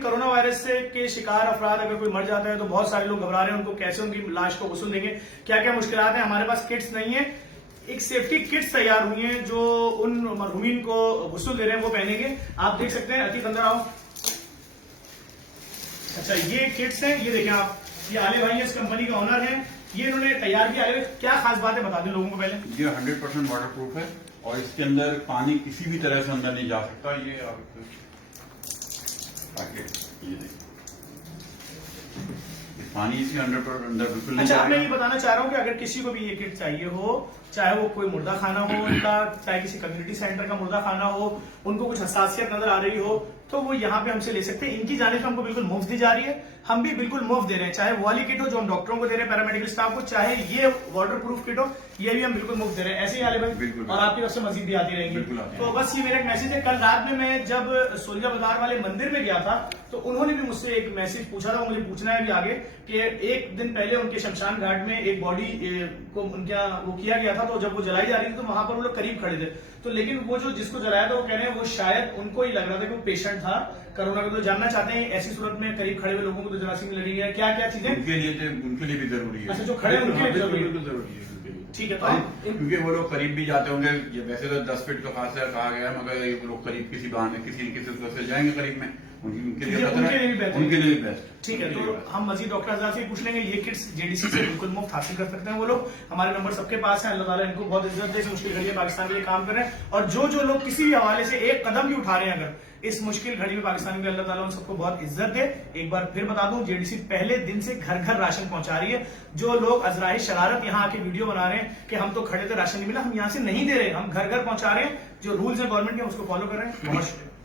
Corona virus से के शिकार अफराद अगर कोई मर जाता है तो बहुत सारे लोग घबरा रहे हैं, उनको कैसे उनकी लाश को गुस्ल देंगे, क्या क्या मुश्किलात हैं। हमारे पास किट्स नहीं है, एक सेफ्टी किट्स तैयार हुई हैं जो उन मरहूमीन को गुस्ल दे रहे हैं वो पहनेंगे। आप देख सकते हैं, अतीक अंदर आओ। अच्छा, ये किट्स हैं, ये देखें आप, ये आले भाई इस कंपनी का ओनर है, ये इन्होंने तैयार किया है। क्या खास बात है बता दें लोगों को पहले। ये 100% वाटर प्रूफ है और इसके अंदर पानी किसी भी तरह से अंदर नहीं जा सकता। ये आप पैकेट, ये देखिए, पानी इसके अंदर बिल्कुल नहीं। अच्छा, मैं ये बताना चाह रहा हूँ कि अगर किसी को भी ये किट चाहिए हो, चाहे वो कोई मुर्दा खाना हो उनका, चाहे किसी कम्युनिटी सेंटर का मुर्दा खाना हो, उनको कुछ हसासियत नजर आ रही हो, तो वो यहाँ पे हमसे ले सकते हैं। इनकी जानिब से हमको बिल्कुल मुफ्त दी जा रही है, हम भी बिल्कुल मुफ्त दे रहे हैं। चाहे वो वाली किट हो जो हम डॉक्टरों को दे रहे हैं, पैरामेडिकल स्टाफ को, चाहे ये वाटर प्रूफ किट हो, ये भी हम बिल्कुल मुफ्त दे रहे हैं। ऐसे ही आले भाई, बिल्कुल, और आपकी तरफ से मजीद भी आती रहेंगी। तो बस ये मेरा एक मैसेज है। कल रात में मैं जब सोनिया बाजार वाले मंदिर में गया था तो उन्होंने भी मुझसे एक मैसेज पूछा था, मुझे पूछना है भी आगे, कि एक दिन पहले उनके शमशान घाट में एक बॉडी को उनका वो किया गया था, तो जब वो जलाई जा रही थी तो वहां पर वो लोग करीब खड़े थे, तो लेकिन वो जो जिसको जलाया था वो कह रहे हैं वो शायद उनको ही लग रहा था कि वो पेशेंट था कोरोना का। तो जानना चाहते हैं ऐसी सूरत में करीब खड़े हुए लोगों को तो जरासीम लगी है, क्या क्या चीजें उनके लिए भी जरूरी है। अच्छा, जो खड़े उनके लिए बिल्कुल जरूरी है। ठीक है, तो क्योंकि वो लोग करीब भी जाते होंगे, वैसे तो 10 फीट का फासला कहा गया है, मगर ये लोग करीब किसी बहाने किसी से जाएंगे करीब में, उनके लिए भी बेस्ट। ठीक है, तो हम मजीद डॉक्टर आजाद से पूछ लेंगे। ये किट्स जेडीसी से बिल्कुल मुफ्त हासिल कर सकते हैं वो लोग। हमारे नंबर सबके पास है, अल्लाह ताला इनको बहुत इज्जत दे। इस मुश्किल घड़ी में पाकिस्तान के लिए काम कर रहे हैं, और जो लोग किसी भी हवाले से एक कदम भी उठा रहे हैं अगर इस मुश्किल घड़ी में पाकिस्तान के, अल्लाह ताला उन सबको बहुत इज्जत दे। एक बार फिर बता दूं, जेडीसी पहले दिन से घर घर राशन पहुंचा रही है। जो लोग अजराही शरारत यहाँ आके वीडियो बना रहे हैं कि हम तो खड़े थे राशन नहीं मिला, हम यहाँ से नहीं दे रहे, हम घर घर पहुंचा रहे हैं। जो रूल्स है गवर्नमेंट के उसको फॉलो कर रहे हैं। बहुत शुक्रिया।